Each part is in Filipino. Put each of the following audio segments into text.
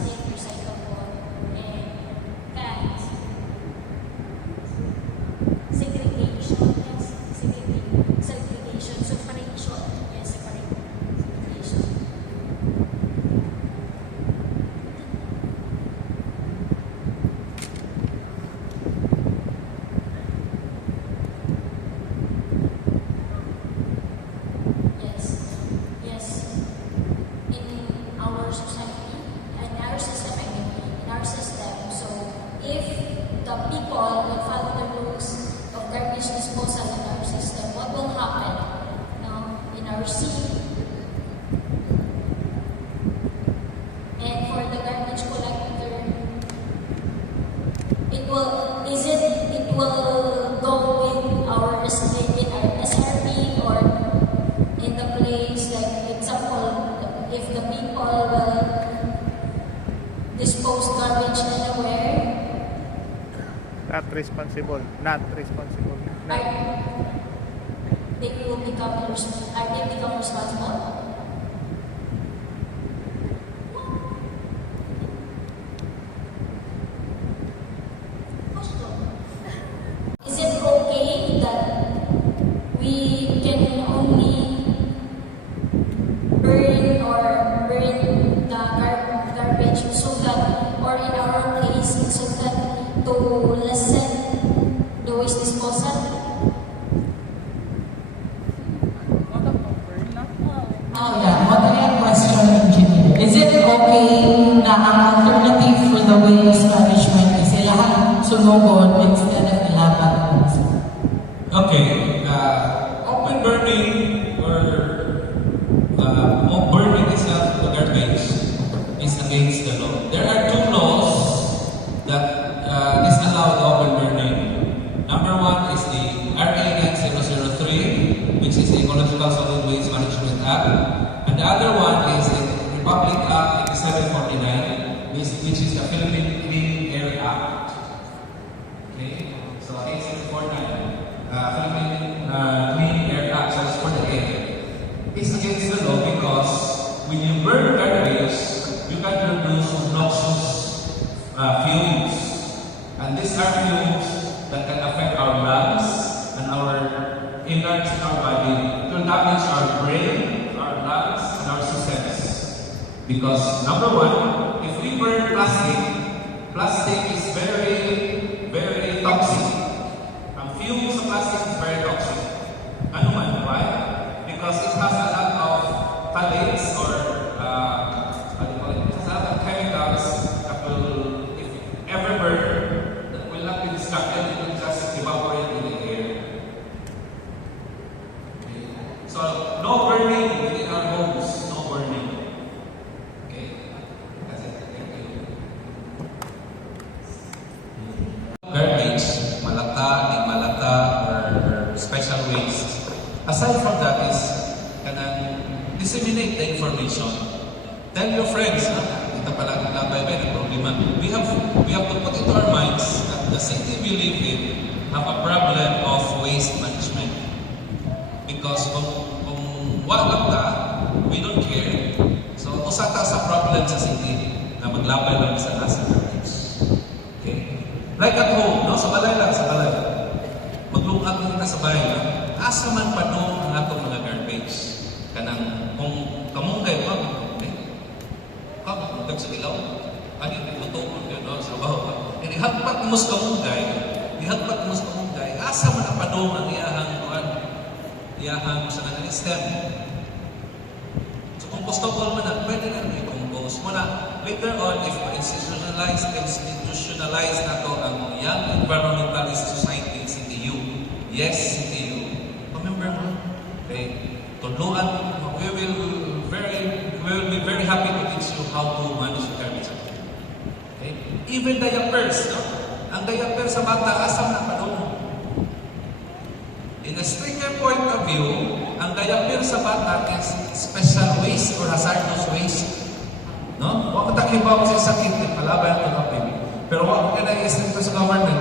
plastic, recyclable, and cans. Segregation, yes, segregation, separation, yes, separation. Yes, yes. In our society, in our system, I mean, in our system, so if the people will follow the rules of garbage disposal in our system, what will happen in our city? And for the garbage collector, it will go in our SRP or in the place, like example, if the people will dispose garbage anywhere, Not responsible. Not responsible. they will become responsible. Is it okay that we can only burn the garbage so that, or in our place, so that to lessen the waste disposal? Oh yeah, modern question, engineer. Is it okay na ang alternative for the waste management is ilahan sunugon instead of ilaban? Okay, open burning or burning itself the garbage is against the law. There are two laws that disallow the open burning. Number one is the RA 9003, which is the Ecological Solid Waste Management Act, and the other one is the Republic Act 8749, which is the Philippine Clean Air Act. Okay, so 8749. Philippine Clean Air Act, so it's for the air. It's against the law because when you burn garbage, you can produce noxious fumes. And these are fumes that can affect our lungs and our innards in our body. It will damage our brain, our lungs, and our systems. Because number one, if we burn plastic is very, very toxic. Fumes of plastic is very toxic. Ano man? Why? Because it has a lot of phthalates or it has a lot of chemicals that will, if ever burn, that will not be destructed, it will just evaporate in the air. Okay. So no burning within our homes, no burning. Okay. That's it. Thank you. Garbage, malata, di malata, or special waste. Aside from that is, disseminate the information. Tell your friends, ito pala ang labay ng problema. We have to put into our minds that the city we live in have a problem of waste management. Because kung wala ta, we don't care. So, usata sa problem sa city na maglabay lang sa nasa garbage. Okay? Like at home, no? Sa balay lang, sa balay. Maglungag kita sa bahay lang. Asa man pa no ang atong mga garbage. Kanang, kung kamunggay pa, kamunggay sa ilaw. Ano yung pinutukon yun, no? Sa baho. Ihagpat mo sa kamunggay, asa man ang padong ang iyahang sa nanang stem. So, compostable mo na, pwede na i-compose mo na. Later on, if institutionalize na to ang Young Environmentalist Society, CTU. Yes, CTU. Remember mo? Okay. Tuluan, we will be very happy to teach you how to manage the garbage. Okay? Even diapers, no? Ang diaper sa bata, asam na pa doon. In a stricter point of view, ang diaper sa bata is special waste or hazardous waste. No? Huwag ko takibaw sa sakit, palabay ang kapim. Pero huwag ko na i-stricto sa government.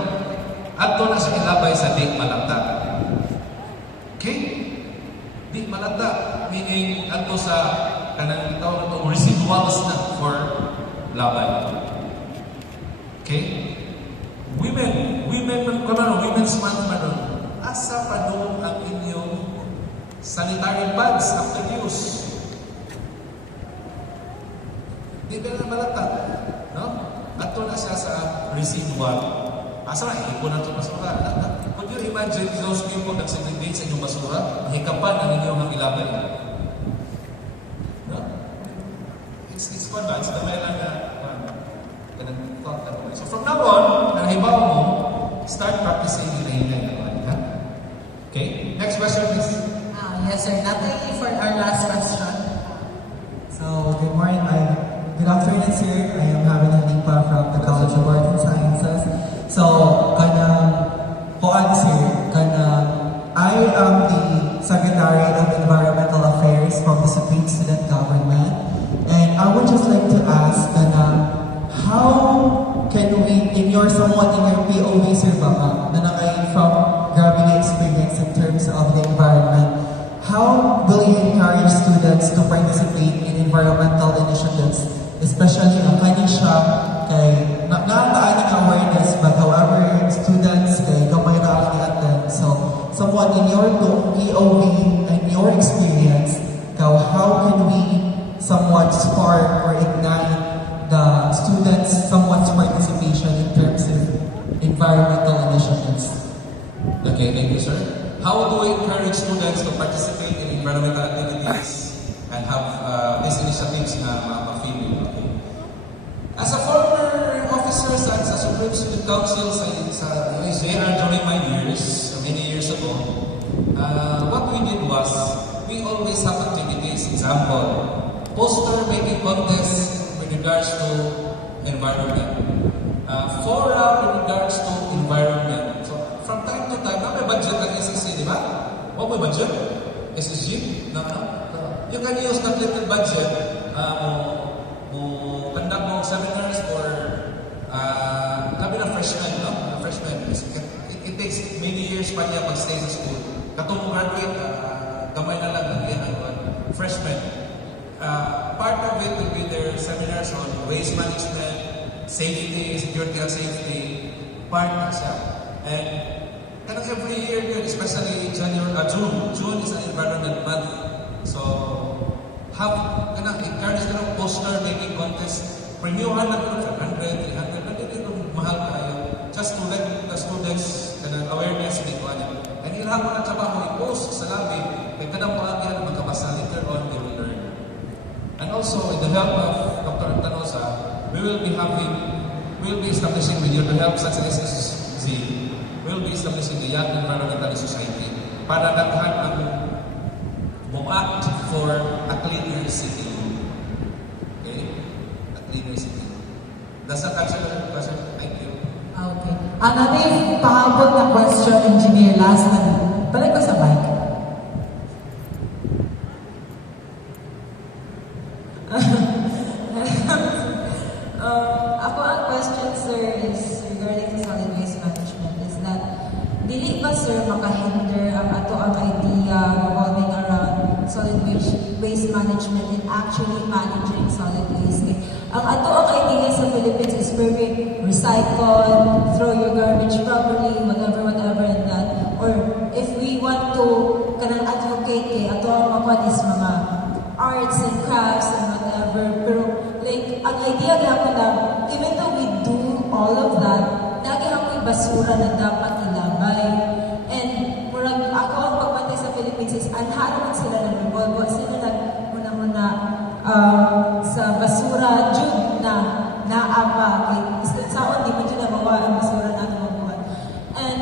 At doon na sa ilabay sa di malata. Okay? Di malata, meaning ato sa kanang tawag na residuals na for laban. Okay? Women's Month pa nun. Asa pa doon ang inyong sanitary pads after use? Di ba na malatag? No? At na siya sa residual. Asa na, ipon na ito basura. Could you imagine those people nagsegregate sa inyong basura? Hikapan ang inyong ilabay. No? It's fun ba? It's the way lang na thought that way. So from now on, nahibaw mo, start practicing ilayin. Okay? Next question, please. Yes, sir. Natalie, for our last question. So, good morning. Good afternoon, sir. I am Javi Lipa from the College of Arts and Sciences. So, I am the Secretary of Environmental Affairs from the Supreme Student Government. And I would just like to ask, how can we, in your POV, sir, baka, na from gravity experience in terms of the environment, how will you encourage students to participate in environmental initiatives, especially ang kanin siya kay naataan ng awareness, but however students kay gamay na ang i-attend. So somewhat in your POV and your experience, how can we somewhat spark or ignite the students' somewhat participation in terms of environmental initiatives? Okay, thank you, sir. How do we encourage students to participate in environmental activities and have these initiatives na ma-feel? Okay. As a former officer sa Supreme Student Council sa USJR during my years, many years ago, what we did was, we always have activities. Example, poster making contest with regards to environment. Forum with regards to environment. So, from time to time, may budget ang SSC, di ba? O may budget? SSG? No. You can use that little budget conduct mo seminars for labi na freshmen, no? Freshmen. It takes many years pa niya pag-stay sa school. Katong graduate, gamay na lang ng freshmen. Part of it will be their seminars on waste management, safety, security and safety, part na siya. And every year, especially June is an environment month. So, encourage ka ng poster making contest. Premiuhan lang ko ng 100, 300, hindi mahal kayo. Just to let the students awareness dito niya. And ilahap mo na trabaho, i-post sa labi, kaya kadang paagyan magkabasa later on, they will learn. And also, with the help of Dr. Tanosa, we will be establishing with your help such as SSZ, we will be establishing the Young Environmental Society para naghan ang act for a cleaner city. Okay? A cleaner city. That's a cultural question. Thank you. Okay. Natin, pahabol na question, Engineer, last na. Balik ko sa mic. Ako ang question, sir, is regarding sa solid waste management is that dili ba, sir, makahinder ang ato ang idea revolving around solid waste management and actually managing solid waste? Ang ato ang idea sa Philippines is very recycle, throw your garbage properly, whatever and that. Or if we want to kanang advocate ato ang makuha is mga arts and crafts and whatever. Pero like, ang idea gapon na, even though we do all of that, nagihang basura na dapat ilabay. And murag ako ang pagpantay sa Philippines is anharaman sila ng revolve. Sila nag-una sa basura, jud na naapa. Saon, di mo dyan nabawa ang basura na mabuhat. And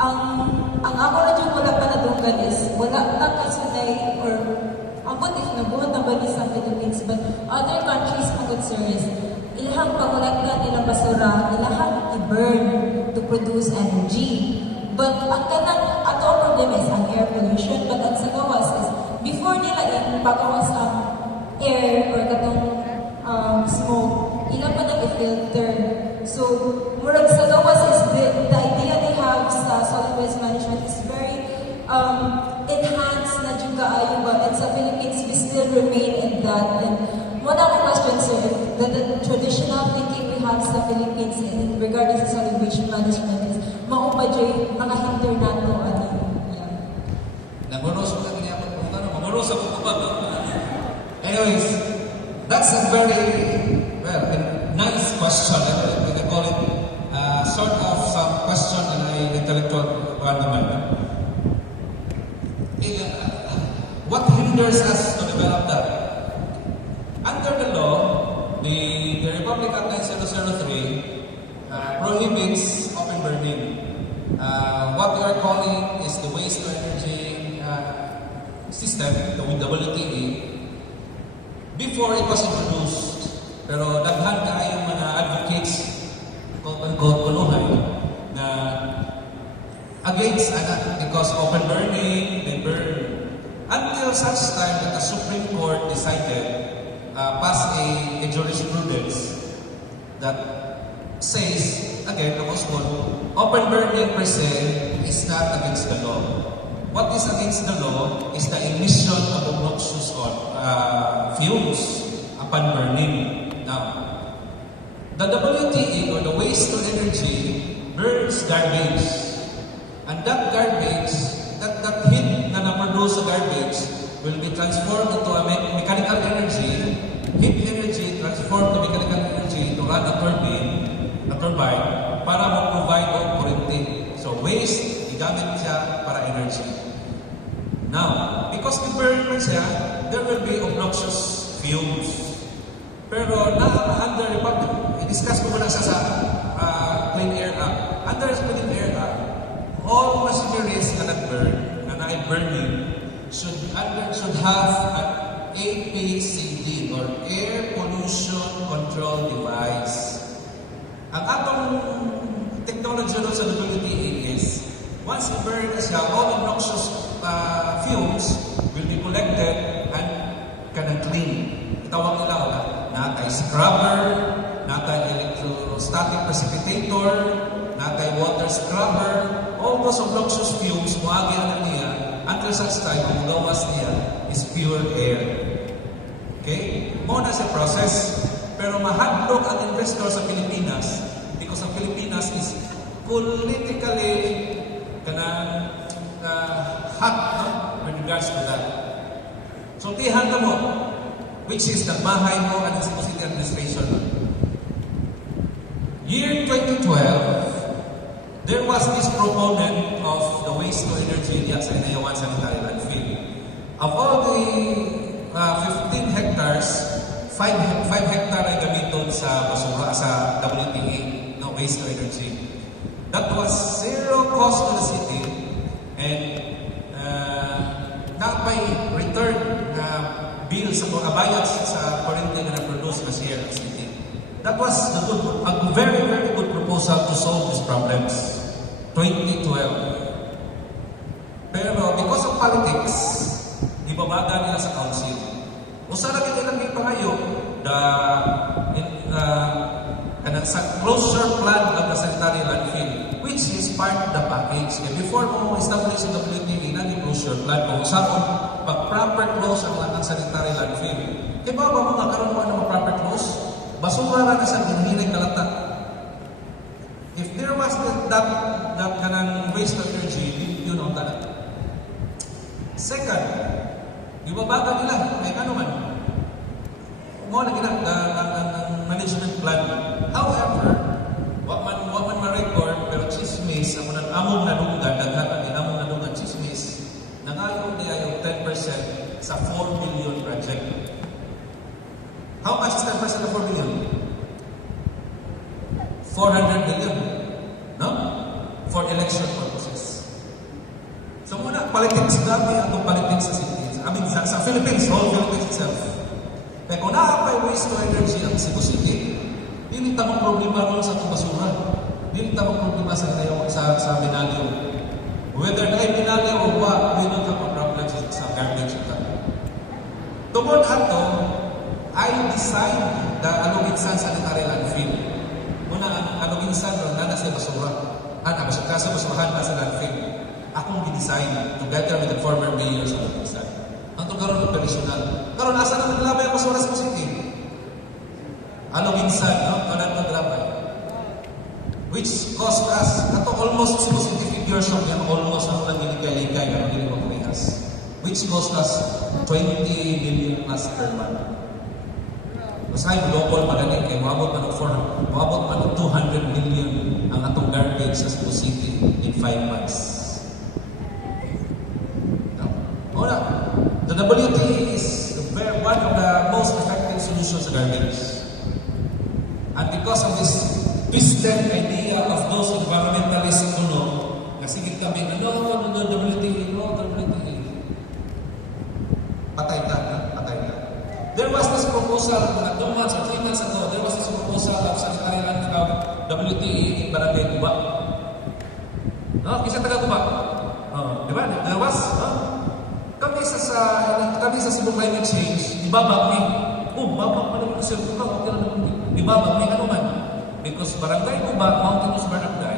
ang ako na dyan wala pa nadunggan is, wala na kasunay or ambot if nabuhat na ba sa Philippines, but other countries mga good series, ilahang pagulagdan nilang basura, ilahang i-burn to produce energy. But ang kanang ato ang problem is ang air pollution, but ang sa gawas is, before nila ipagawas ang air or katong smoke, ilang pa nag-filter. So, murag sa gawas is the idea they have sa solid waste management is very enhanced na dyan kaayo ba? And sa Philippines, we still remain in that. And one other question, sir, the tradition gikan sa Philippines and regarding sa solid waste management is mao pa jay nakahinder nato ani. Yeah. Naguros ko kanya pa kung ano, maguros ako ko ba? Anyways, that's a very well nice question. We can call it sort of some question in an intellectual argument. What hinders us to develop that? Under the law, the Republic Act 9003 prohibits open burning. What we are calling is the waste to energy system, the WTE, before it was introduced. Pero daghan kayong mga advocates, quote-unquote, kuluhay, na against because open burning, they burn. Until such time that the Supreme Court decided, passed a jurisprudence that says, again, open burning per se is not against the law. What is against the law is the emission of obnoxious fumes upon burning. Now, the WTE, or the waste to energy, burns garbage. And that garbage, that heat na na-produce sa garbage will be transformed into a mechanical energy, heat energy transformed to mechanical energy to run a turbine, para mag-provide of kuryente. So waste, igamit siya para energy. Now, because i-burn man siya, there will be obnoxious fumes. Pero under Republic, i-discuss ko muna siya sa Clean Air Act. Under Clean Air Act, all machineries na nag-burn, na na-burning, should have an APCD, or Air Pollution Control Device. Ang atong technology doon sa WTE is, once i-burn na siya, all obnoxious fumes will be collected and kanang clean. Itawag nila wala. Natay scrubber, natay electrostatic precipitator, natay water scrubber, all those obnoxious fumes, muagi na niya, until such time, ang gawas niya is pure air. Okay? Muna sa process. Pero mahadlok ang investor sa Pilipinas because ang Pilipinas is politically hot, no? With regards to that. So, tihan na mo, which is nagmahay mo at sa City Administration. Year 2012, there was this proponent of the waste to energy sa Inayawan Sanitary Landfill. Of all the 15 hectares, 5 hectare ay gamiton sa basura sa WTE, no, waste to energy. That was zero cost to the city and napay return na bill sa mga bayad sa kuryente na na-produce na share ng city. That was a very, very good proposal to solve these problems. 2012. Pero because of politics, ibabaga nila sa council. Usa na kailangan may pangayo sa closure plan of the sanitary landfill, which is part of the package. And before mo establish the WTE na yung closure plan, kung saan pag-proper close ang lang ang sanitary landfill. Kaya ba mo nga karoon mo ano proper close? Basura na sa hinihiling kalata. If there was that kanang waste of energy, yun ang tanan. Second, ibabaga nila, ay ano man, mo na gina ang management plan. However, wa man ma-record, pero chismis, among nadunggan, daghan din among nadunggan chismis, nangayon di ay 10% sa 4 billion project. How much is 10% of 4 billion? 400 million. No? For election purposes. So muna, politics dami atong politics sa cities. I mean, sa Philippines, whole Philippines itself. Kaya kung nakapay waste to energy ang Cebu City, hindi tamang problema ron sa itong basura. Hindi tamang problema sa Binalyo. Whether na ay Binalyo o ba, hindi ka pa-problem sa garbage ito. Tungkol ato, I designed the Aluginsan Sanitary Landfill. Muna, ang Aluginsan ron na sa basura. Sa basurahan na sa landfill. Akong gidesign together with the former mayors of Aluginsan. Ang karon operational. Karon asa na nilabay ang basura sa city? Aluginsan, no? Kanan ko drapay. which cost us, ato almost Cebu City figures of yan, almost ang lang giligay-ligay ang ginagawa parehas, which cost us 20 million plus per month. Masay mo local magaling kay maabot man og 200 million ang atong garbage sa Cebu City in 5 months. Ora, the WTE is one of the most effective solutions to garbage. And because of this twisted idea of those environmentalists nga sige kami, WTE, patay na. There was this proposal, 2 months or 3 months ago, there was this proposal of Secretary of WTE in Barangay Guba. No? Kisa taga Guba. Di ba? There was, kami sa Cebu Climate Change, ibabag ni, babag pa naman sa Cebu, okay na naman, ibabag ni ano man. Because Barangay Guba, Mountainous Barangay,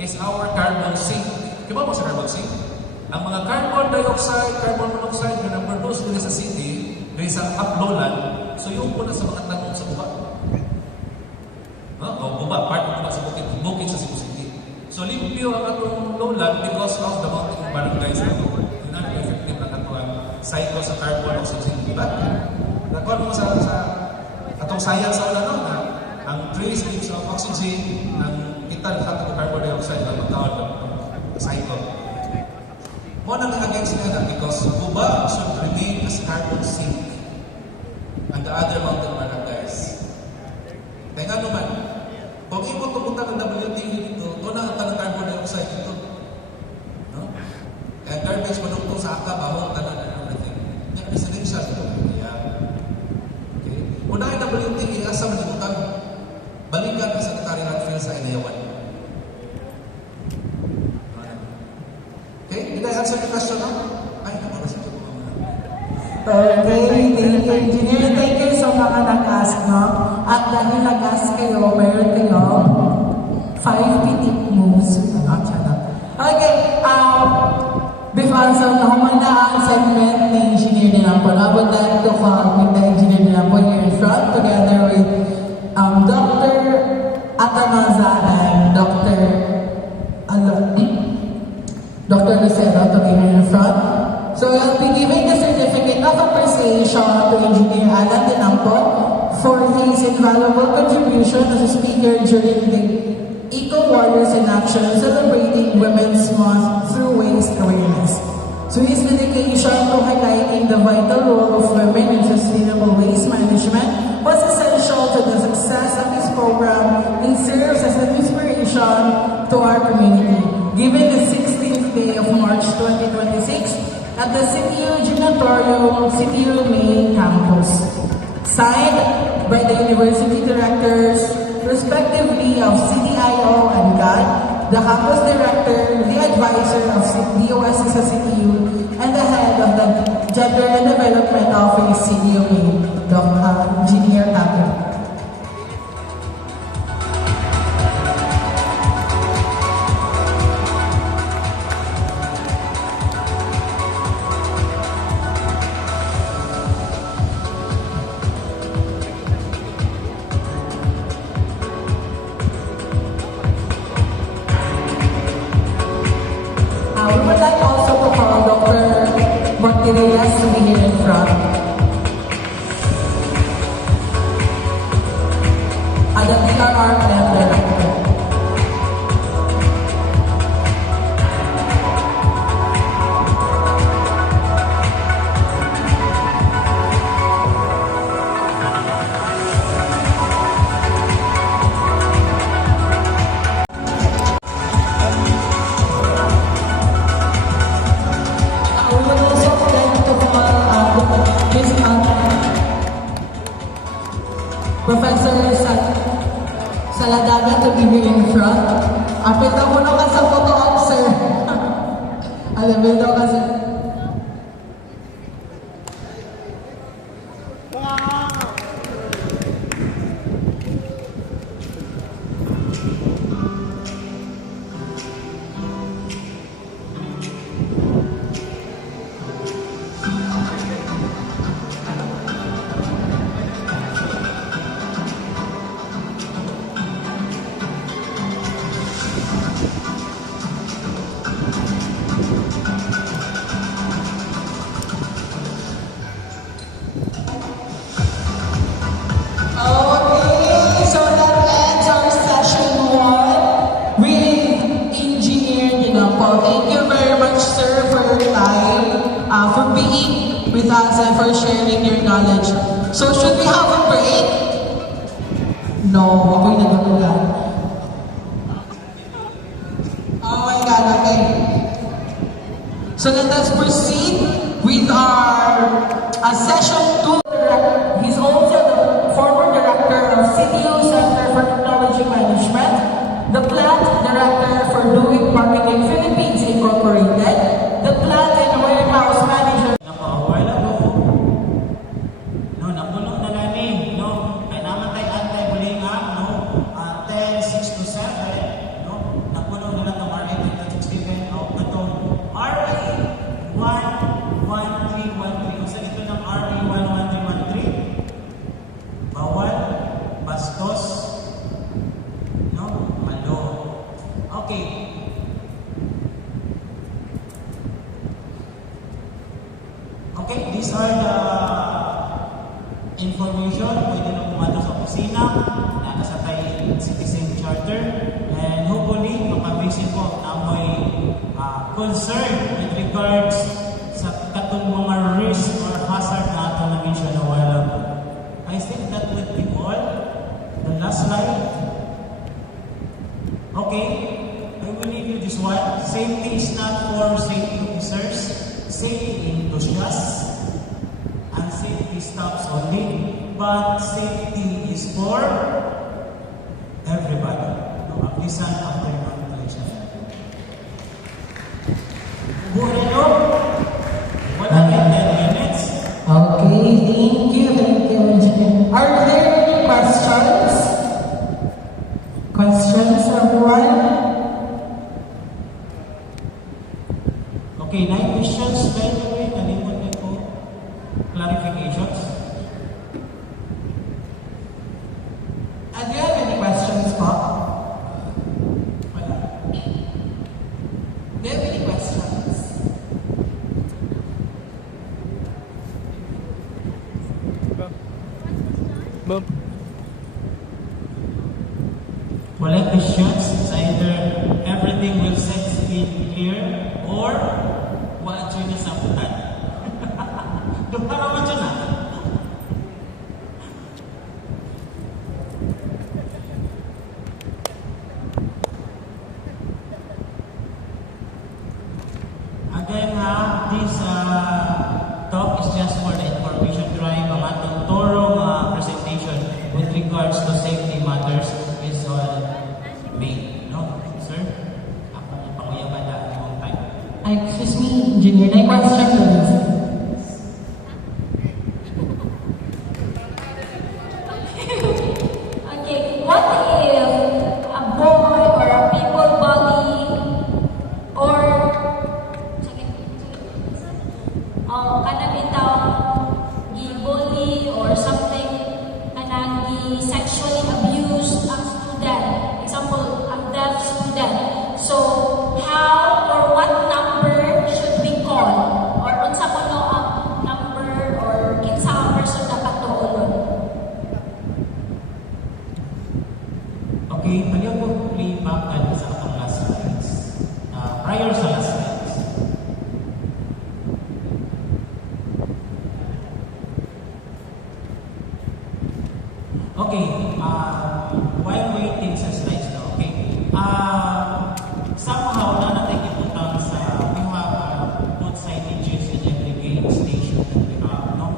is our carbon sink. Diba mo sa carbon sink? Ang mga carbon dioxide, carbon monoxide na produce nila sa city, nila sa uploadan, so yung po na sa mga tanong sa Guba. Guba, part of Guba sa bukid sa Cebu City. So limpyo ang atong lowland because of the mountain barangays na ito. Effective na katuan cycle sa carbon oxygen. Diba? Nakuha mo sa atong science sa na ang trace leaves of oxygen ang kita ng carbon dioxide na matawag ng cycle. Mo nang against nila because Guba should remain as carbon sink and the other mountain barangays. Kaya nga naman, kung imo tumutan ng WTE dito, ito na ang tanang carbon dioxide dito. No? Kaya garbage manugtong sa akab, ahong tanan and everything. Yan, residential ito. Okay? Una ang WTE, asa manimutan, balikan ang Secretary Hatfield sa Inayawan. Okay? Did I answer the question now? Ay, naman ito. Okay, thank you, Engineer. Thank you sa mga nag-ask, no? At dahil nag-ask kayo, meron kayo 5 pitik moves. Okay, before sa nakumanda ang segment ni Engineer Nilampo, I would like to call with the Engineer Nilampo here in front together with Dr. Atanaza and Dr. Lucero to be here in front. So I'll be giving the certificate of appreciation to Engineer Alan Dinampo for his invaluable contribution as a speaker during the Eco Warriors in Action celebrating Women's Month through waste awareness. So his dedication to highlighting the vital role of women in sustainable waste management was essential to the success of his program and serves as an inspiration to our community. Given the 16th day of March 2026, at the CTU Gymnatorium, CTU Main Campus. Signed by the University Directors, respectively of CDIO and GAD, the Campus Director, the Advisor of DOS sa CTU, and the Head of the Gender and Development Office, CTU Main, Dr. Engineer Tato. We would like also to call Dr. Martinez to be here in front. And the PRR Director. We would also like to call Ms. Professor Saladaga to be here in front. Apit na muna ka sa photo op, sir. Alam mo daw kasi. knowledge. So should we have a break? No, ako'y naguluhan. Oh my God, okay. So let us proceed with our session 2. He's also the former director of CTU Center for Technology Management, the plant director for Doing Marketing Philippines Incorporated, the plant and warehouse manager. Napakawala ko. No, napulong na namin, no. Kaya naman tayo anti-bullying act, no. 10, 6 to 7, no. Napulong na lang ng RA 2067, no. Itong RA 11313. Kung saan ito ng RA 11313, bawal, bastos, no, malo. Okay. Okay, these are the information. Pwede na pumato sa opisina na nasa tayo citizen charter. And hopefully, makabisin po na may concern with regards sa katong mga risk or hazard na ito na mention na wala po. I think that would be all. The last slide. Okay, I will leave you this one. Safety is not for safety officers. Safety enthusiasts and safety staffs only, but safety is for everybody. No, aplisan after manipulation. Buhay nyo, wala kayong 10 minutes. Okay, thank you, Engineer. Are there any questions? Questions, everyone? Okay, 9 questions. By the way, nalimutan ko clarifications. Do you have any questions, po? Wala. Do you have any questions? Boom. Wala questions. It's either everything will set speed clear or wala siya na sabutan. Doon pa naman siya na. Again this talk is just for the information drive. Ang atong thorough presentation with regards to safety matters is all made. No? Sir? Ako na panguyaban na ang time. Excuse me, Engineer. May question, please. Okay, what if a boy or a people bully or kana bitaw gi-bully or something kanang gi-sexually abuse ang student, example ang deaf student, so how or what number should we call or unsa ko no ang number or kinsa ang person dapat tuulon? Okay, pwede ko play back sa atong last slides. Prior sa last slides. Okay, while waiting sa slides na, okay, somehow na natin iputang sa, we have both signages in every gate station that we have, no?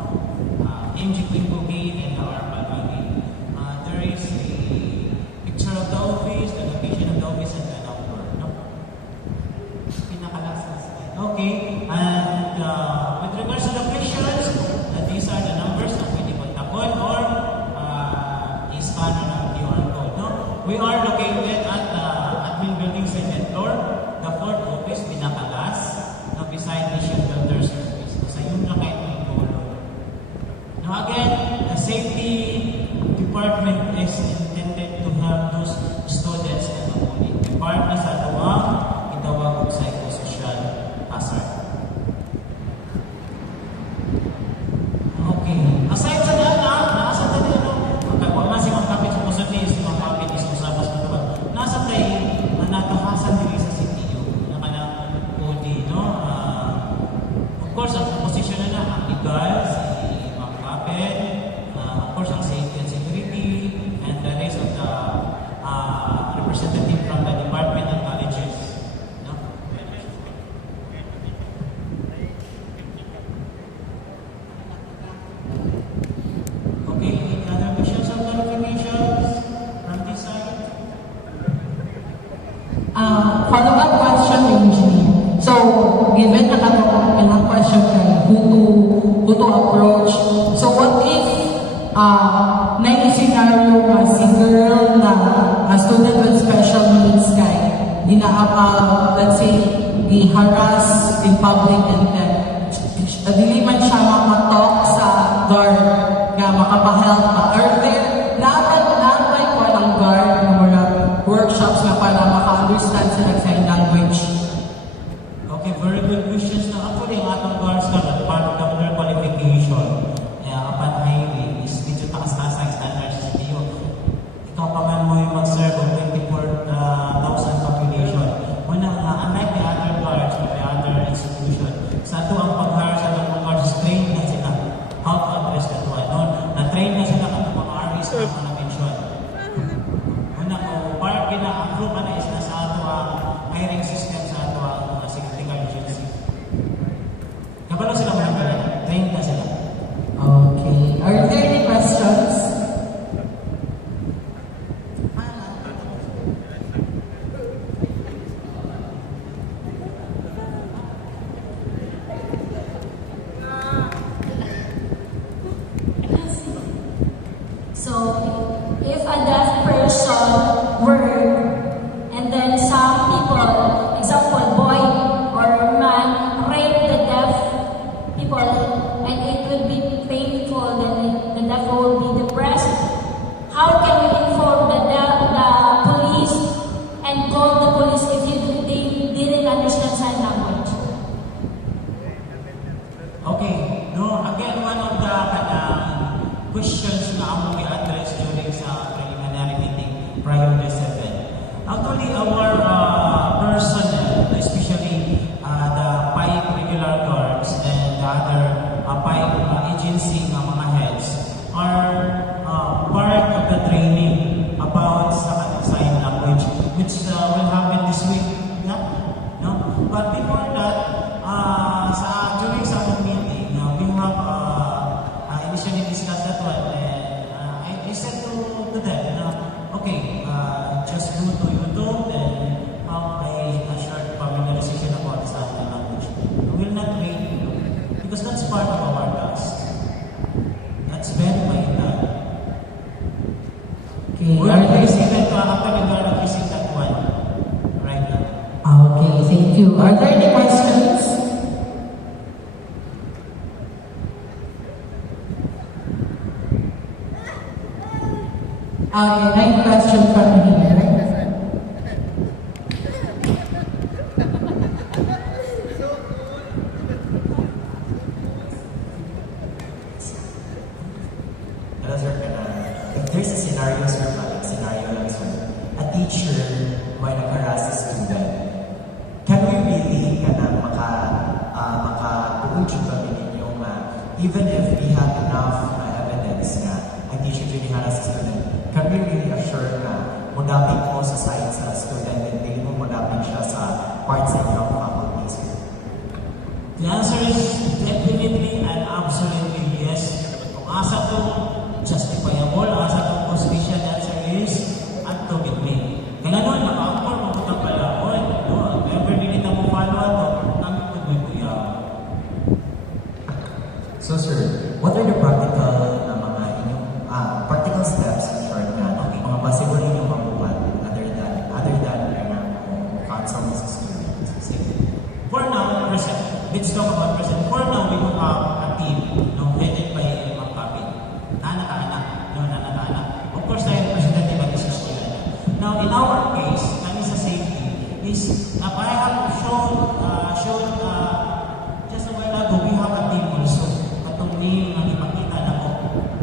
MG Quimbo Gate and the Arpalma Gate. There is a picture of the office, the location of the office, and the number, no? Pinakalas na slide. Okay, and with regards to the questions, these are the numbers na pwede kontakon or scan ng QR code. No? We are located at the admin building second floor, the fourth office, pinakalas, no, beside Mission Builder Service. So yun na kayo yung tulong. Now again, the safety department is intended to help those students na mamulit. Part na sa luwang itawag og psychosocial hazard. Okay. Aside sa daan, nasa tayo, wala man si mga kapit sa kusapis, mga kapit is usapos na ito. Nasa Follow-up question, Angie. So, given na ilang question kayo, who to approach. So, what if na yung scenario nga si girl na student with special needs kay let's say, i-harass in public and then dili man siya makatalk sa guard nga makapahelp pa. Are there may po ang guard na mga workshops na para maka-understand sila sign language? Okay, very good questions. Now, actually, ang atong guards ka, part of the qualification, upon hiring, is medyo taas-taas ang standards sa CTO. Ikaw pa man mo yung mag-serve of 24,000 population. Una, unlike the other guards or the other institution, sa ito ang pag-hire sa itong guards, trained na sila. How to address that one. No? Na-train na sila katong mga RVs na mga na-mention. Una, kung part gina-approve na is na sa ito ang hiring system sa ito ang security guard agency. Kapalo sila mga trained na sila. Okay. Are there any questions? So, if a deaf person were, and then some people, example, boy or man, rape the deaf people, and it will be painful, then the deaf will be depressed. How can we inform the police and call the police if they didn't understand sign language? Okay. No, again, one of the questions na among i-address during sa preliminary meeting prior to 7. Actually, our personnel, especially the 5 regular guards and the other 5 agency na mga heads, are part of the training about sa sign language, which will happen this week. Yeah? No? But before that, during sa meeting, we have initially discussed that one, and I said to them, okay, just go to YouTube and have a short familiarization about sign language. We will not wait, because that's part of our task. That's very vital. Okay. We are facing that after we are facing that one right now. Okay, thank you. Are there any questions? Okay, 9 questions from here. Hello, sir. If there's a scenario, sir, a teacher might harass a student, can we really makapuod yung kami ninyong even if we have enough evidence na ang teacher really harass a student, can we really assure na mudaping mo sa side sa student and hindi mo mudaping siya sa parts sa inyong faculty, sir? The answer is definitely and absolutely yes. Kung asa to justifiable, asa to constitutional answer is at to with me. Kaya nun, naka-angkor, mabutang pala, never nilita mo follow ato, namin po may kuya. So, sir, what are the practical na mga inyong practical steps in short na mga possible inyong mabuhat other than counsel sa students? For now, present. Let's talk about present. For now, we do have a team, headed by Ma'am Papi. Nana-anak. Of course, tayo representative of the system. Now, in our case, kami sa safety, is I have shown just a while ago, we have a team also. Katong may ipakita na ko.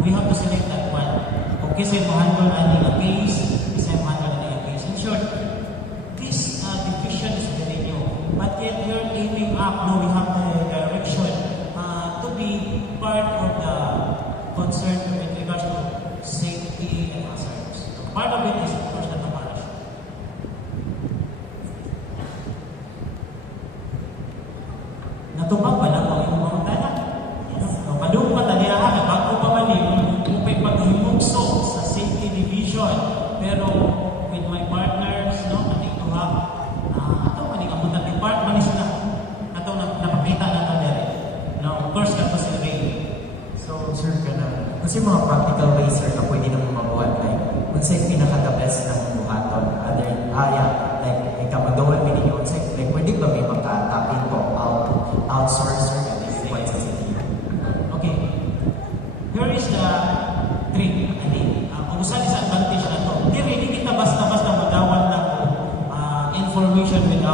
We have to select that one. Okay, so yung handle a case, isa yung handle a case. In short, this division is very new. But yet, we're aiming up. No, we have the direction to be part of the concern with regards to safety and hazards. So part of it is, of course, the marriage.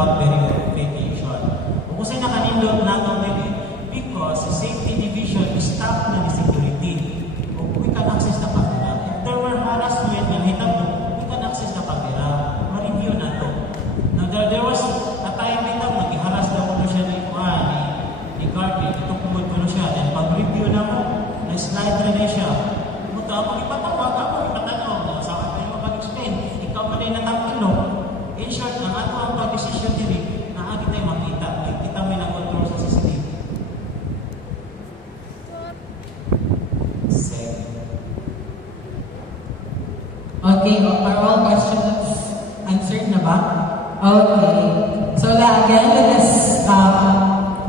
without verification. Kung sa'yo nakanindot nato nila, because the safety division staff na ni security. Kung we can access na camera. If there were harassment na hitabo, we can access na camera. Ma-review na to. Now, there was a time dito, nag-haras na ko siya ni Garvey. Ito kumod ko siya. Then pag-review na mo, na-slide rin na siya. Muta ako, ipatawag ako, ipatanong. Sa akin tayo mapag-explain. Ikaw pa rin natangkino. In short, ang ato ang pag-decision diri, naagi tayo makita. Kita may na-control sa CCTV. Okay, are all questions answered na ba? Okay. So again, let us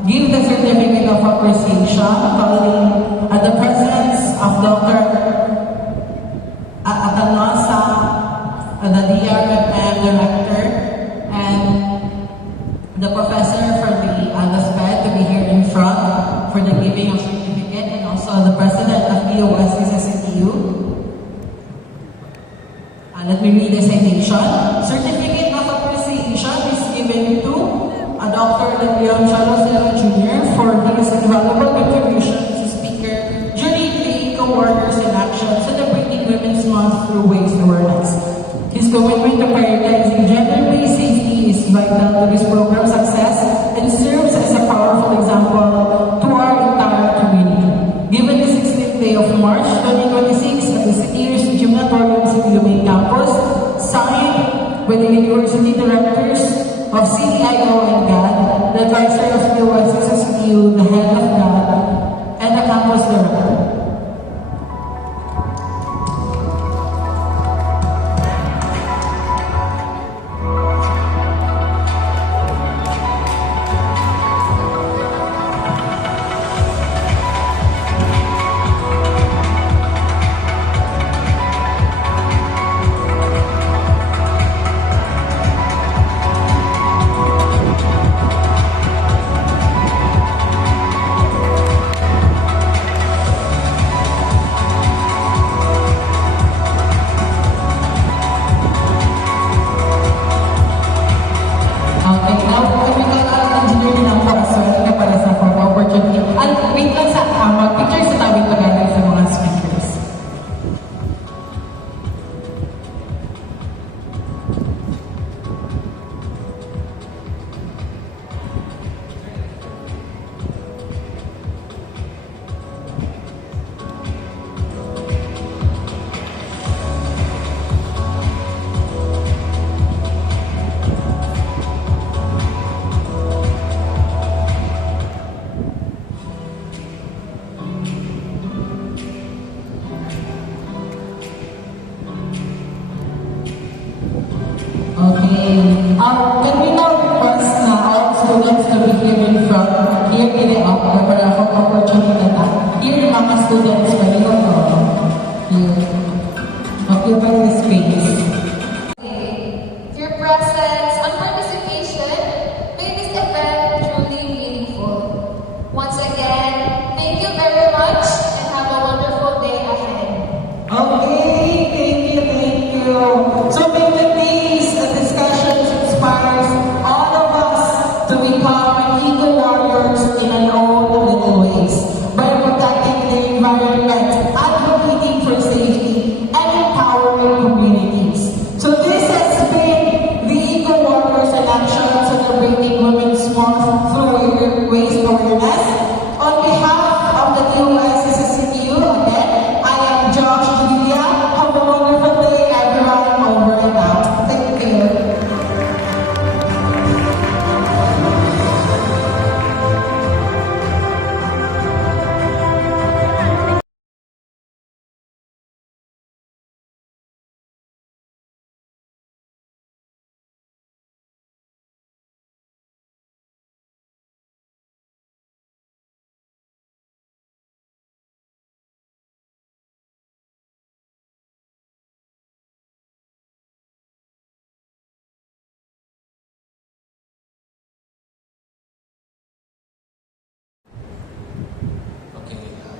give the certificate of appreciation following the presence of Dr. Atanosa, the DRFM director, and the professor for the SPED to be here in front for the giving of certificate, and also the president of EOSCCU. Let me read the citation. Certificate of appreciation is given to Dr. Leon Chalosero Jr. for his invaluable contributions as speaker during the co-workers in action celebrating Women's Month through waste awareness. His commitment to prioritizing gender-based safety is vital to this program's success and serves as a powerful example to our entire community. Given the 16th day of March 2026 at the Citiers Gymnatorium City Main Campus, signed by the University Directors of CDIO and GAD, the Advisor of the USSSU, the Head of GAD, and the Campus Director. Can we now request na all students to be here in front, here kini ako, para akong opportunity na. Here yung mga students, pwede ko to. Here. Occupy the space. Your presence and participation made this event truly meaningful. Once again, thank you very much and have a wonderful day ahead. Okay, thank you. So make the peace and discussions inspires all of us to become eco warriors in our own little ways by protecting the environment, advocating for safety, and empowering communities. So this has been the Eco Warriors in Action celebrating Women's Month through waste awareness. On behalf of the USSCU, again, I am Josh Julia. Have a wonderful day, everyone. Over and out. Thank you.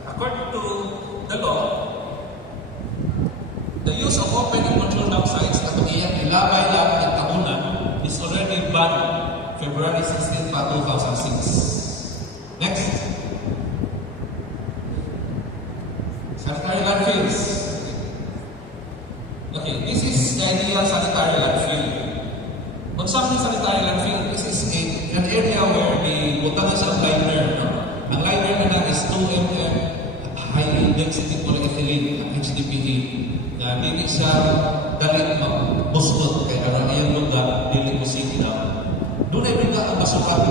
According to the law, the use of open and controlled dump sites at Pagayang, Ilabay, Lab, and Tamunan is already banned February 16 pa 2006. Next. Sanitary landfills. Okay, this is the ideal sanitary landfill. Kung saan yung sanitary landfill, this is an area where the butangan sa liner. No? Ang liner na is 2 mm high density polyethylene, HDPE. Na hindi siya dalit magbustot kaya ang iyang lugar, dili mo signal. Doon ay bigla ang basura,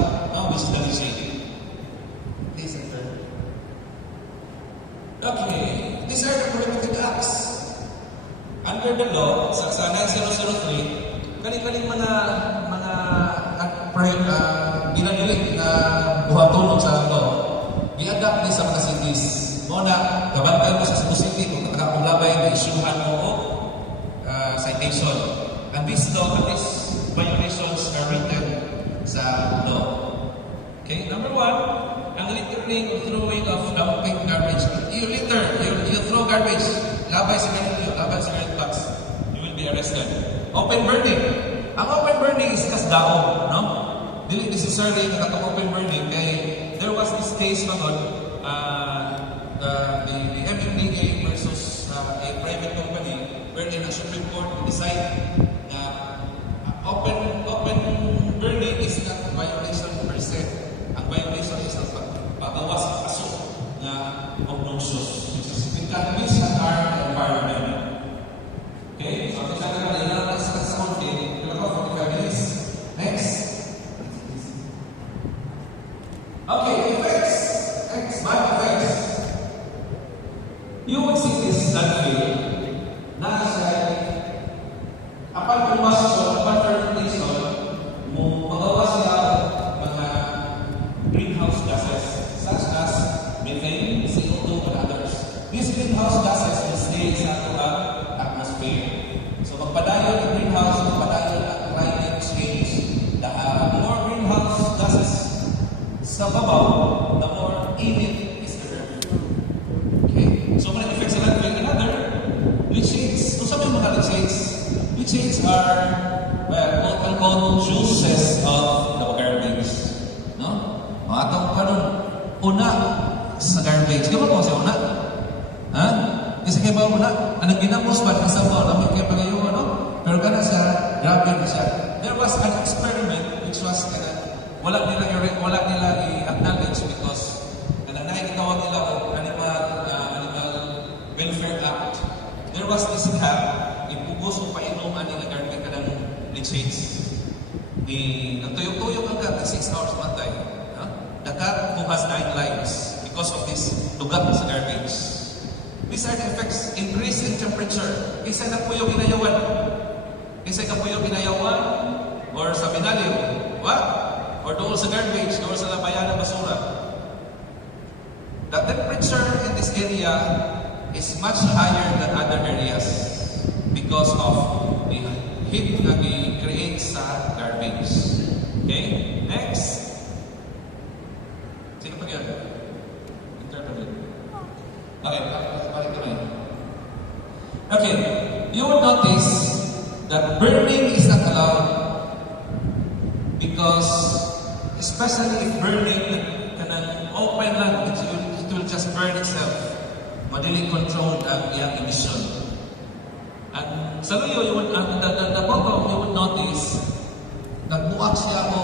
which is the leachate. Okay, Senator. Okay, these are the prohibited acts. Under the law, sa 9003, kaling-kaling mga ginanilig na buhaton sa law, i-adapt ni sa mga cities. Muna, gabantay mo sa Cebu City kung nakakulabay na isyuhan mo o citation. And this law, and these violations are written sa law. Okay, number 1, ang littering or throwing of dumping garbage. You litter, you throw garbage, labay sa ganito, labay sa ganito box, you will be arrested. Open burning. Ang open burning is kasdaog, no? Dili necessarily nakatong open burning kay there was this case mga the MMDA versus a private company wherein the Supreme Court decided na open burning is not violation per se. Ang violation is ang pagawas ng kaso na obnoxious, which is inconvenience and harm the environment. Okay, so kita na nila sa konti, ito for the minutes. Next. Okay, effects. Next, bad effects. You would see this landfill na siya upon combustion, upon fermentation, magawa siya mga greenhouse gases such as methane, CO2, and others. These greenhouse gases will stay sa ating atmosphere. So magpadayon ang greenhouse, magpadayon ang climate change. The more greenhouse gases sa babaw, the more init is the earth. Okay? So mga effects sa landfill. Another, leachates. Kung saan yung mga leachates? Leachates are, well, quote-unquote, juices of the garbage. No? Mga itong kanong una sa garbage. Gawin mo siya una? Ha? Kasi kayo ba una? Anong ginamos ba? Isa mo, alam kayo pagayon, no? Pero gana siya, grabe na siya. There was an experiment which was wala nila i-acknowledge because nakikitawag nila o Animal Welfare Act. There was this camp, ipugos o painuman nila garbage ka ng leachates. Nagtuyok-tuyok ang kat, 6 hours matay. The cat who has 9 lives because of this lugat sa garbage. These are the effects. Increase in temperature. Isa na po yung inayawan. Isa ka po yung inayawan or sa binaliw. What? Or doon sa garbage, doon sa labayan ng basura. The temperature in this area is much higher than other areas because of the heat na i-create sa garbage. Okay? Next. Sino pa yun? Interpret. Okay, balik naman. Okay, you will notice that burning is not allowed because especially if burning kanang open lang, it will just burn itself. Madili controlled ang iyang emission. And sa luyo, you would notice nagbuak siya o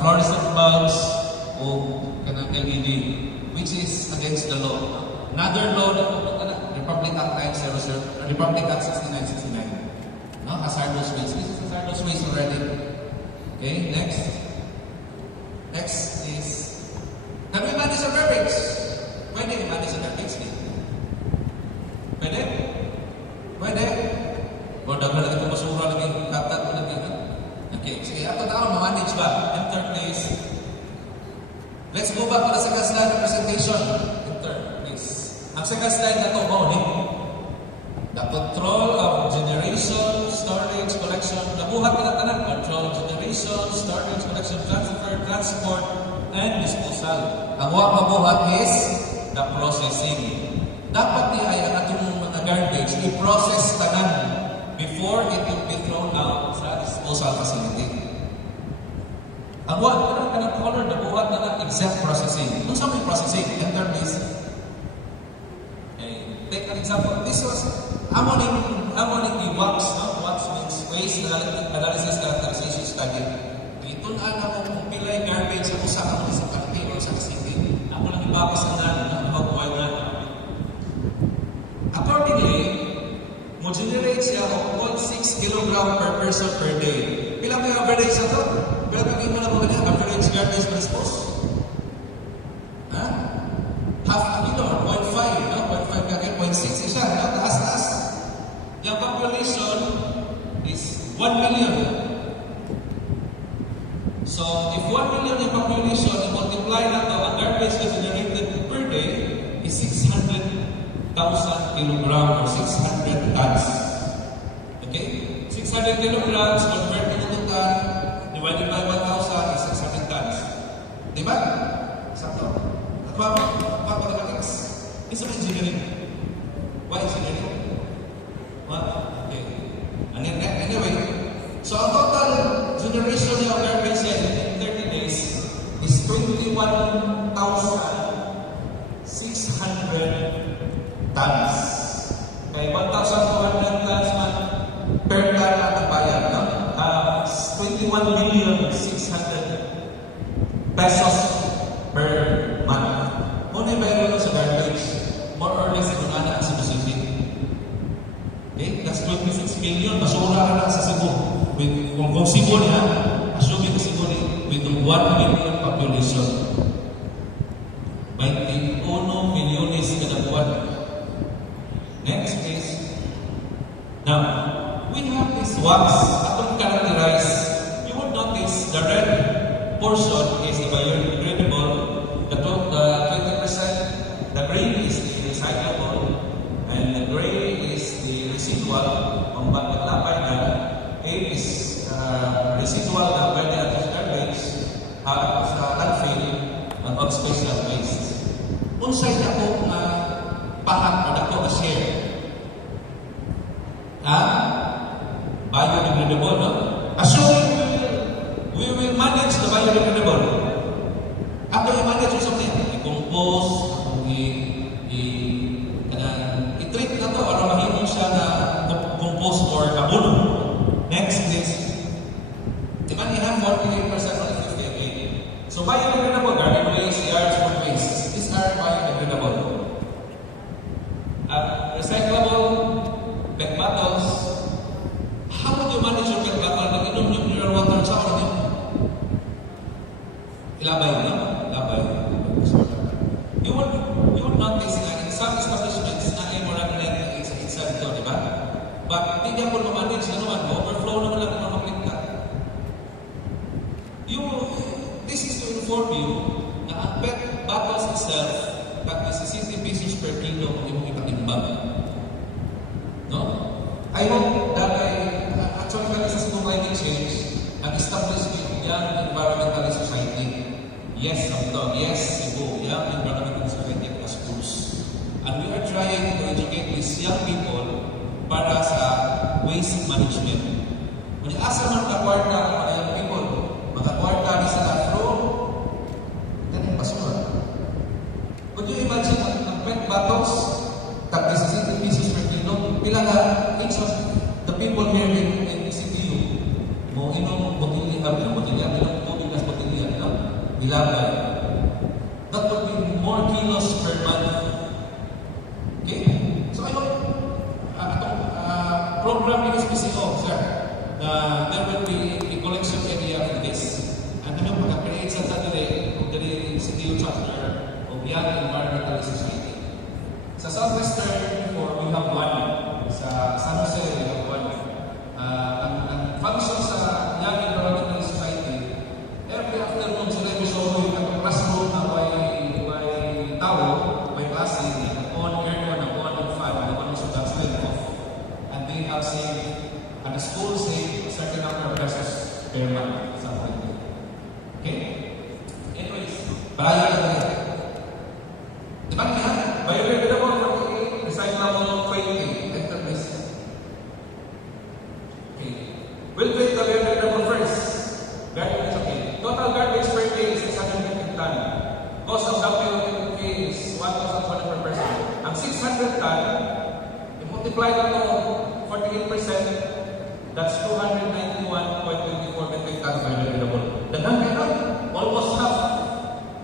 fluorescent bulbs o kanang LED, which is against the law. Another law na Republic Act 900, Republic Act 6969. No, hazardous waste. This is hazardous waste already. Okay, next. Next is, can we manage our garbage? Pwede i-manage our garbage din. Pwede? Pwede? O dapat natin kung masura lagi, katat mo lagi. Okay, sige, ako tao, ma-manage ba? In third place, let's go back to the second slide presentation. In third place. Ang second slide na ito, the control of generation, storage, collection, nabuhat ka na tanan, control, generation, storage, collection, transfer, transport, and disposal. Ang huwag mabuhat is the processing. Dapat niya ay ang atong mga garbage i-process tanan before it will be thrown out sa disposal facility. Ang what kanang color na buhat na exact processing. Kung sa may processing, enter this. Okay. Take an example. This was ammoning the wax, no? Wax means waste analysis characterization study. Ito na ako kung pilay garbage sa usa ang municipality or sa city. Ako lang ibabas na magkuha na. Accordingly, mo generate siya of 0.6 kg per person per day. Pila may average sa to? Pila kami mo na mga average garbage per dispose? Ha? Half a kilo or 0.5, no? 0.5 kagay, 0.6 isa, no? Taas-taas. Yung population is 1 million. So, if 1 million yung population, multiply na to, ang garbage na generated per day is 600,000 kilograms or 600 tons. Okay? 600 kilograms converted into ton divided by 1,000 is 600 tons. Diba? Sakto. At mathematics. It's an engineering. Why engineering? What? Okay. Anyway, so ang total generation of garbage in 30 days is 21,600 tons. Okay, 1,200 tons man per ton at bayan, no? 21,600,000 pesos per month. Muna yung bayan sa garbage, more or less kung anak sa Cebu. Okay, that's 26 million. Basura na sa Cebu. Kung Cebu niya, assuming na Cebu with 1 million population. 21 milyones kada buwan. Next, please. Now, we have this wax. Atong characterize, you would notice the red portion is the biodegradable, the 20%, the green is the recyclable, and the gray is the residual. Ang batlapay na, A is residual na pwede at garbage, sa landfill, ang special waste. Unsay na po pahat o na po share? Biodegradable, no? Assuming we will manage the biodegradable. After we manage something, i-compose, i-treat na to, para mahimong siya na compose or abono. Next, please. Diba niya 48% or 58%. So biodegradable, garden waste, yards, food waste. These are biodegradable. Recyclable, PET bottles. How would you manage your PET bottle? Nag-inom yung mineral water sa ako niyo. Ilabay niyo. Ilabay. You would notice na in some establishments na ay more than inside ito, di ba? But hindi niya po ma-manage na naman. Overflow naman lang naman maklikta. This is to inform you na ang PET bottles itself tag 60 pesos per kilo kung yung ipatimbang. No? I hope that actually kami sa Cebu Climate Change nag-establish yung Young Environmental Society. Yes, Samtong. Yes, Cebu. Young Environmental Society as schools. And we are trying to educate these young people para sa waste management. Kung asa man ka-kwarta ang mga young people, maka-kwarta ni sa afro, yan yung basura. Could you imagine ang PET bottles, tag 60 pesos per kilo, pila ka each of the people here in CTU, mo inom botilya, ilang tubig as botilya, no? Ilagay. That would be more kilos per month. Okay? So I hope program is PCO, sir. There will be a collection area for this. And ano mag-create sa Saturday of the CTU chapter of Young Environmental Society. Sa Southwestern, we have one. Sa San Jose, we have one. Ang function sa Young Environmental Society, every afternoon sila gusto yung classroom na may tao, may klase, on year 1, on 5, on so that's like off. And they have saved, and the school saved a certain number of pesos per month, something like that. Okay? Anyways, bayo na tayo. Diba niya? Biodegradable 48, recyclable 20, enterprise. Okay. We'll take the biodegradable first. Garbage, okay. Total garbage. multiply ito 48%, that's 291.24 metric tons biodegradable. Daghang kayo, almost half.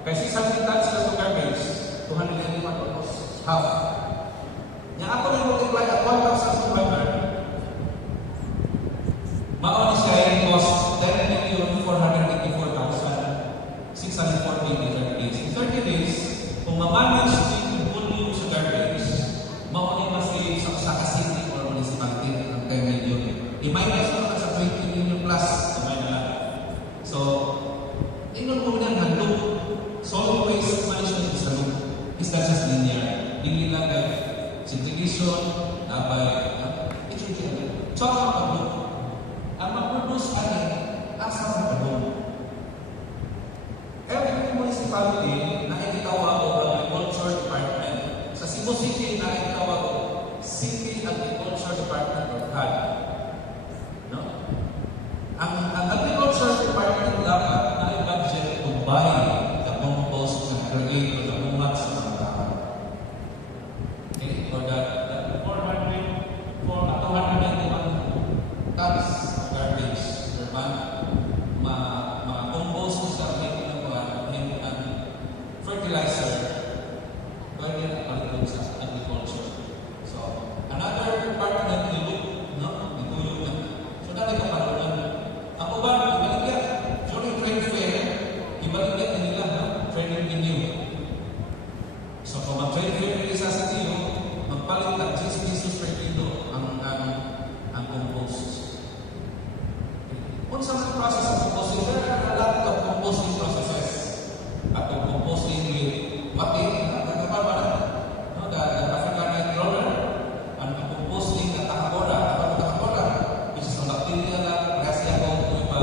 Kasi 600 tons na ito garbage, 281, almost half. Yang ako na multiply at 1,000 survivor, maon siya yung cost 10,484,640 in 30 days. In 30 days, kung ma-manage yung volume sa garbage, maon yung mas-save sa city or municipality ng 10 million. I-minus mo na sa 20 million plus sa Manila. So, tingnan mo na ang loop. Solid waste management is a loop. It's not just linear. Hindi lang like segregation, by so, ang mag-produce asa ang pagod. Every municipality na itawag o Agriculture Department. Sa Cebu City na itawag o City Agriculture Department or CAD. No? Ang Agriculture Department dapat na i-budget to buy the compost and create or the bumat sa mga tao. Okay? For that, 291 tons of garbage per month, ma-compose mo sa fertilizer, pwede na palitin sa agriculture. So, another part na nilip, no? Nituyog na. So, dati ka panulan. Ako ba, ibaligyan? During trade fair, ibaligyan nila, no? Training renew. So, kung mag-trade fair nila sa sitiyo, magpalit ng 6 pesos per kilo ang compost. Kung sa mga process of composting, there are a lot of composting processes. At composting with mati, nagkakapal ba na? No, the African night crawler, and composting na takabora, which is ang bacteria na kasi ako kung iba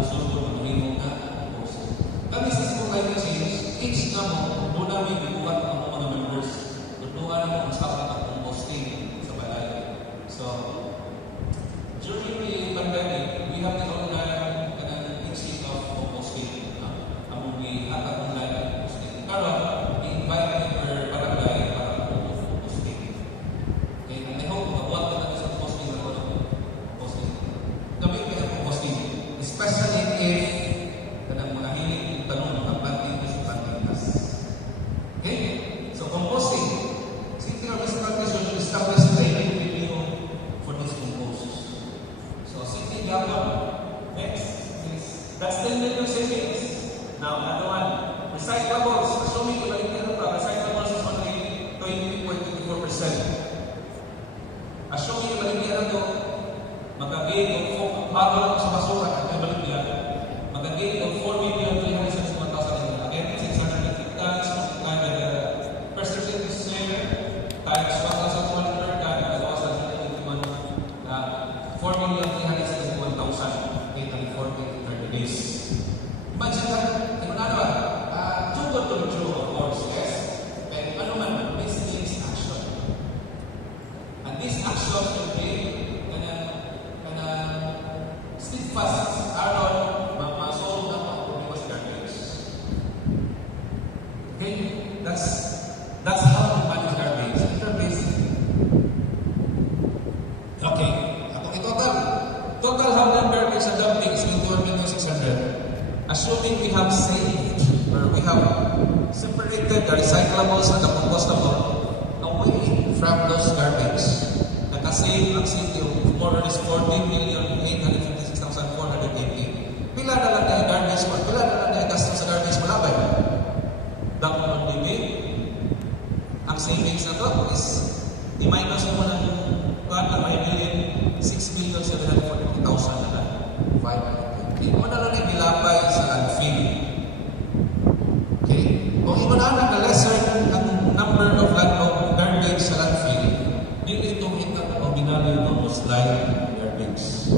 gusto ko mag-remove na composting. Kami sa Cebu Climate Change, each na mo, doon namin bibuhat ang mga members. Tutuhan mo kung saan ang composting sa balay. So, during the pandemic, we have the online teaching of composting. Among the atag online composting. Karon, i-invite me per barangay para composting. Okay, and I hope mabuhat ka na sa composting na composting. Kami kaya composting, especially if kanang mga hiling yung tanong mga planting sa plantingas. Okay? So, composting. City of Municipality should establish training review for this compost. So, city government, next is, that's 10 million savings. Now, another one, recyclables. Assuming recyclables is only 20.24%. Assuming ibaligyan ito, magkagain ng bago sa basura at ibaligyan, magkagain ng 4,361,000. Again, 650 tons multiplied by the percentage share times 1,200 times 4,361,000 in 30 days. Imagine that, too good to be true, of course, yes? And ano man, this needs action. And this action will be steadfast aron ma-solve na ang problema sa garbage. Okay? That's how we manage garbage. Basic. Okay. Total household garbage and dumping is 21,600,000. Assuming we have saved or we have separated the recyclables and the compostable away from those garbage, nakasave ang city of more or less 14,856,480. Pila na lang na garbage mo? Pila na lang na gastos sa garbage mo labay? Damo ng living. Ang savings na to is i-minus mo ng may million 6,740,000 na lang. 520. Mo na lang yung gilapay sa landfill. Okay? Kung imo na ang lesser ang number of garbage sa landfill, hindi itong ikat o binali ng most live garbage,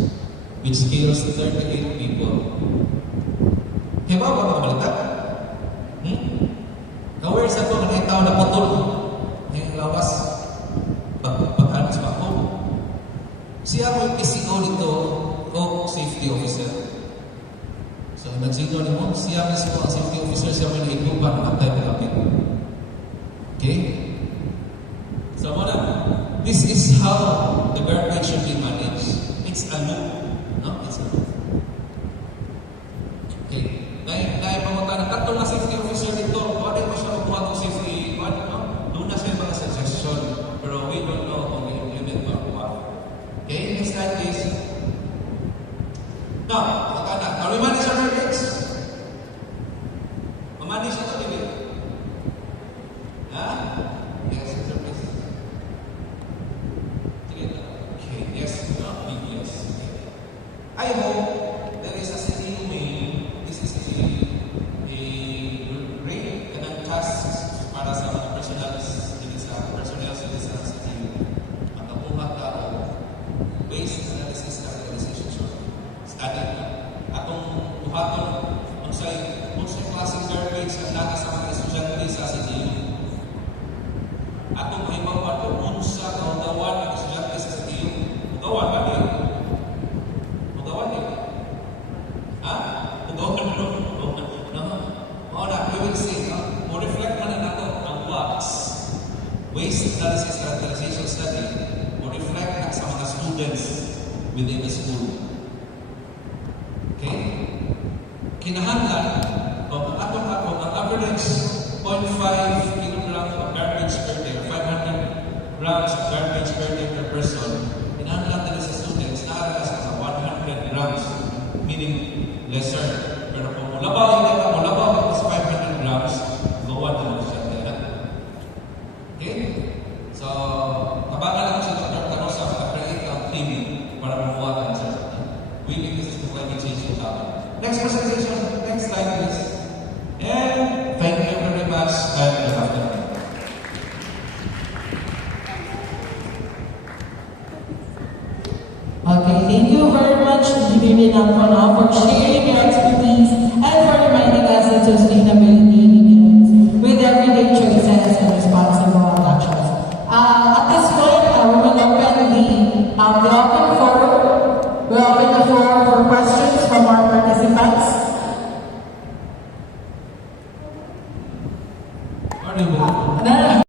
which kills 38 people. Kaya ba mga balita? Aware sa ito na itaw na putol yung lawas pag-ano sa ako. Siya mo yung PCO dito o safety officer. So, nag-signal ni mo, siya mismo ang safety officer, siya may naitupan ng antay-kapit. Okay? So, muna, this is how how the garbage should be managed. It's a loop. No? It's a loop. Okay. Naipamunta na katong na safety officer dito. Pwede mo siya makuha ng safety. No? Doon na siya mga suggestion. Pero we don't know kung i-implement ba o what. Okay, next slide please. Now, are we manage our garbage? Manage ito, David? Ha? Yes, sir, please. Okay, yes, no, big yes. I hope there is a city way. This is a great task para sa mga personals sa city. Makabuhat ka o waste analysis na organization. Study na. Atong buhaton unsay klaseng garbage ang nana sa mga estudyante sa CTU. Atong mahibaw ato unsa kaugawan ang estudyante sa CTU. Ugawan ba niya? Ugawan niya? Ha? Ugawan no? No. We will see. Mo reflect man nato ang WACS. Waste Analysis and Utilization Study. Mo reflect na sa mga students within the school. Okay? Kinahanglan ang average 0.5 kilograms of garbage per day, 500 grams of garbage per day per person. Kinahanglan din sa students na sa 100 grams, meaning lesser. Pero kung mulabaw, hindi ka mulabaw sa 500 grams, gawa na siya. Okay? So, tabangan lang si Dr. Canosa mag-create ang team para mabuhat ang certainty. We think this is the climate change will happen. Next presentation, next slide please. And thank you very much and good afternoon. Okay, thank you very much, Engineer Nampona, for sharing your expertise and for reminding us that sustainability begins with everyday choices and responsible actions. At this point, we will open the floor for questions from our participants. Morning,